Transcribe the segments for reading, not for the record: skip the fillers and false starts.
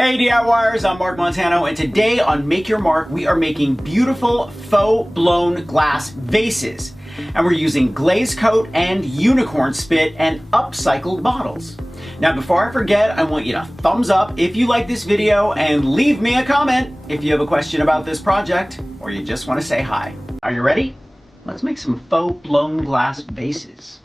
Hey DIYers, I'm Montano, and today on Make Your Mark we are making beautiful faux blown glass vases. And we're using glaze coat and unicorn spit and upcycled bottles. Now before I forget, I want you to thumbs up if you like this video and leave me a comment if you have a question about this project or you just want to say hi. Are you ready? Let's make some faux blown glass vases.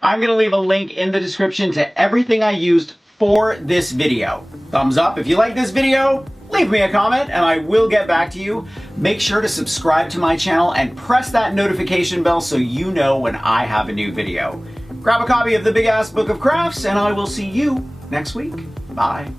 I'm going to leave a link in the description to everything I used for this video. Thumbs up if you like this video, leave me a comment and I will get back to you. Make sure to subscribe to my channel and press that notification bell so you know when I have a new video. Grab a copy of the Big Ass Book of Crafts and I will see you next week. Bye.